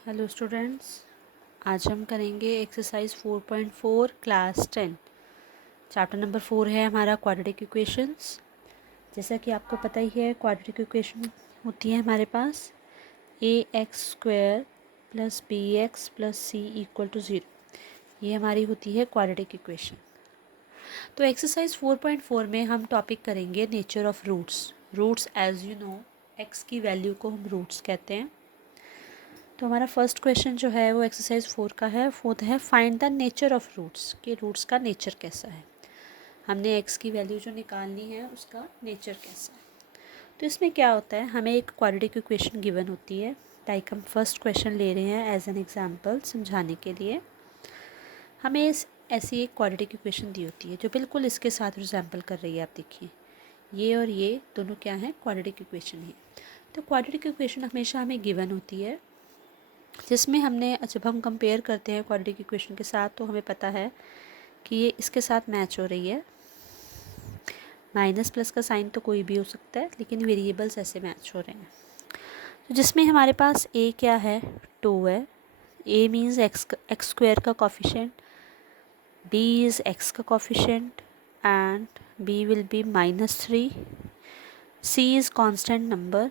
Hello students, आज हम करेंगे एक्सरसाइज 4.4 क्लास 10। चैप्टर नंबर 4 है हमारा क्वाड्रेटिक इक्वेशंस। जैसा कि आपको पता ही है, क्वाड्रेटिक इक्वेशन होती है हमारे पास ax² + bx + c = 0। ये हमारी होती है क्वाड्रेटिक इक्वेशन। तो एक्सरसाइज 4.4 में हम टॉपिक करेंगे nature of roots. Roots as you know, X की वैल्यू को हम रूट्स कहते हैं। तो हमारा फर्स्ट क्वेश्चन जो है वो एक्सरसाइज 4 का है। फोर्थ है find the nature of roots, कि रूट्स का नेचर कैसा है। हमने एक्स की वैल्यू जो निकालनी है उसका नेचर कैसा है। तो इसमें क्या होता है, हमें एक क्वाड्रेटिक इक्वेशन गिवन होती है। लाइक हम फर्स्ट क्वेश्चन ले रहे हैं एज एन एग्जांपल समझाने के लिए। हमें ऐसी एक क्वाड्रेटिक इक्वेशन दी होती है जो बिल्कुल इसके साथ रिजेंबल कर रही है। आप देखिए, ये और ये दोनों क्या हैं, क्वाड्रेटिक इक्वेशन है। तो क्वाड्रेटिक इक्वेशन हमेशा हमें गिवन होती है, जिसमें हमने जब हम कंपेयर करते हैं क्वाड्रेटिक इक्वेशन के साथ तो हमें पता है कि ये इसके साथ मैच हो रही है। माइनस प्लस का साइन तो कोई भी हो सकता है, लेकिन वेरिएबल्स ऐसे मैच हो रहे हैं। तो जिसमें हमारे पास a क्या है, 2 है। a मीन्स x² का कोफिशिएंट, b इज़ x का coefficient and b will be -3। c is constant number.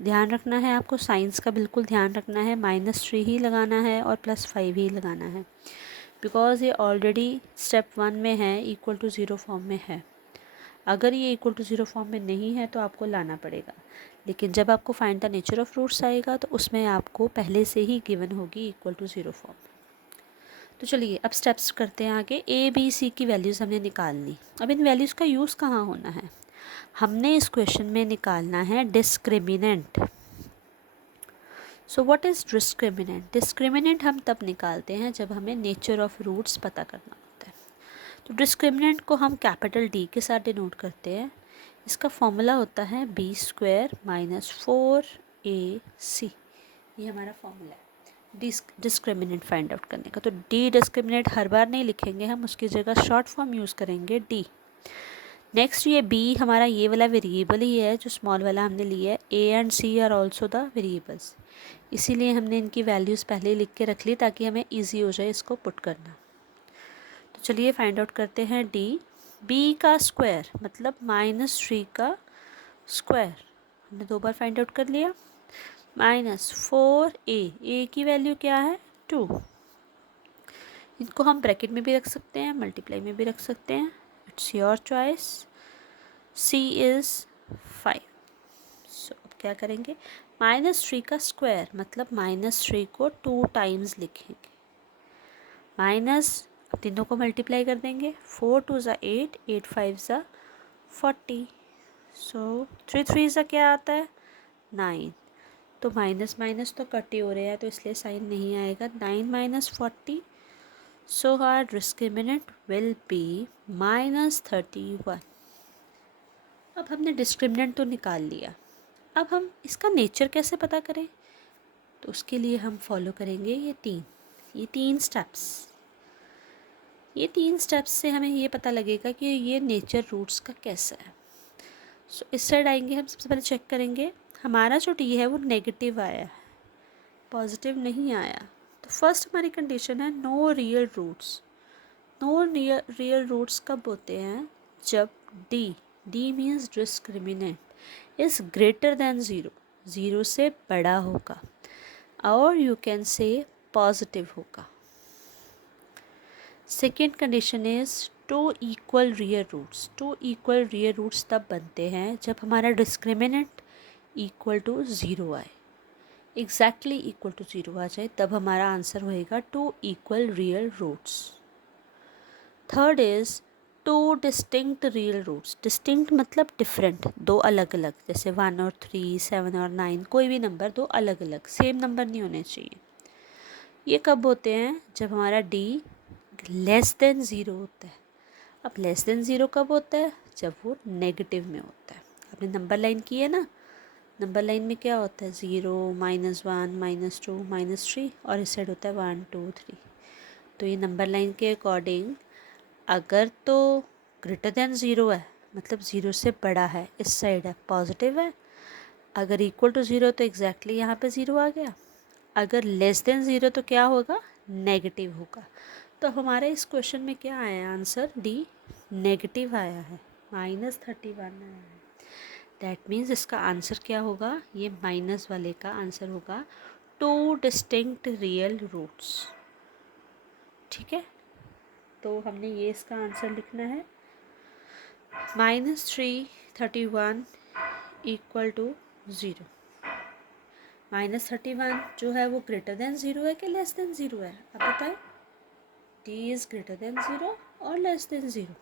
ध्यान रखना है आपको, साइंस का बिल्कुल ध्यान रखना है। -3 ही लगाना है और +5 ही लगाना है, बिकॉज़ ये ऑलरेडी स्टेप 1 में है, इक्वल टू 0 फॉर्म में है। अगर ये इक्वल टू 0 फॉर्म में नहीं है तो आपको लाना पड़ेगा, लेकिन जब आपको find the nature of roots आएगा तो उसमें आपको पहले से ही गिवन होगी इक्वल टू 0 फॉर्म। तो चलिए अब स्टेप्स करते हैं आगे। ए बी सी की वैल्यूज़ हमने निकाल ली। अब इन वैल्यूज़ का यूज़ कहाँ होना है, हमने इस क्वेश्चन में निकालना है discriminant. So what is discriminant? Discriminant हम तब निकालते हैं जब हमें नेचर ऑफ रूट्स पता करना होता है। तो डिस्क्रिमिनेंट को हम कैपिटल डी के साथ डिनोट करते हैं। इसका फॉर्मूला होता है b² - 4ac। ये हमारा फॉर्मूला है डिस्क्रिमिनेंट फाइंड आउट करने का। तो डी डिस्क्रिमिनेंट हर बार नहीं लिखेंगे हम, उसकी जगह शॉर्ट फॉर्म यूज़ करेंगे डी। नेक्स्ट ये b हमारा ये वाला वेरिएबल ही है जो स्मॉल वाला हमने लिया है। a and c are also the variables, इसीलिए हमने इनकी वैल्यूज़ पहले लिख के रख ली ताकि हमें ईजी हो जाए इसको पुट करना। तो चलिए फाइंड आउट करते हैं डी। b का स्क्वायर मतलब -3 का स्क्वायर हमने 2 बार फाइंड आउट कर लिया। -4a की वैल्यू क्या है, 2। इनको हम ब्रैकेट में भी रख सकते हैं, मल्टीप्लाई में भी रख सकते हैं, it's your choice. c is 5। सो अब क्या करेंगे, -3 का स्क्वायर मतलब -3 को 2 टाइम्स लिखेंगे। माइनस, अब तीनों को मल्टीप्लाई कर देंगे। 4 2 ज़ा 8, 8 5 ज़ा 40। सो 3 3 ज़ा क्या आता है, 9। तो माइनस माइनस तो कट ही हो रहे हैं, तो इसलिए साइन नहीं आएगा। 9 - 40, so our discriminant will be -31। अब हमने डिस्क्रिमिनेंट तो निकाल लिया, अब हम इसका नेचर कैसे पता करें? तो उसके लिए हम फॉलो करेंगे ये तीन स्टेप्स। ये 3 स्टेप्स से हमें ये पता लगेगा कि ये नेचर रूट्स का कैसा है। सो इस साइड आएंगे, हम सबसे पहले चेक करेंगे हमारा जो डी है वो नेगेटिव आया है, पॉजिटिव नहीं आया। तो फर्स्ट हमारी कंडीशन है no real roots. No real roots कब होते हैं, जब D means discriminant is greater than 0, 0 से बड़ा होगा, और यू कैन से पॉजिटिव होगा। Second condition is two equal real roots. Two equal real roots तब बनते हैं जब हमारा डिस्क्रिमिनेंट इक्वल टू 0 आए, एग्जैक्टली इक्वल टू 0 आ जाए, तब हमारा आंसर होएगा two equal real roots. Third is two distinct real roots. Distinct मतलब डिफरेंट, दो अलग अलग, जैसे 1 और 3, 7 और 9, कोई भी नंबर दो अलग अलग, सेम नंबर नहीं होने चाहिए। ये कब होते हैं, जब हमारा डी लेस देन 0 होता है। अब लेस देन 0 कब होता है, जब वो नेगेटिव में होता है। आपने नंबर लाइन की है ना, नंबर लाइन में क्या होता है, 0 -1 -2 -3, और इस साइड होता है 1 2 3। तो ये नंबर लाइन के अकॉर्डिंग अगर तो ग्रेटर देन 0 है मतलब 0 से बड़ा है, इस साइड है पॉजिटिव है। अगर इक्वल टू 0 तो एग्जैक्टली यहाँ पे 0 आ गया। अगर लेस देन ज़ीरो तो क्या होगा, नेगेटिव होगा। तो हमारे इस क्वेश्चन में क्या आया आंसर, डी नेगेटिव आया है, -31 आया है। दैट मीन्स इसका आंसर क्या होगा, ये माइनस वाले का आंसर होगा 2 डिस्टिंक्ट रियल रूट्स। ठीक है, तो हमने ये इसका आंसर लिखना है, -331 इक्वल टू 0। -31 जो है वो ग्रेटर देन ज़ीरो है कि लेस देन ज़ीरो है, आप बताएं। D is greater than zero और लेस देन ज़ीरो।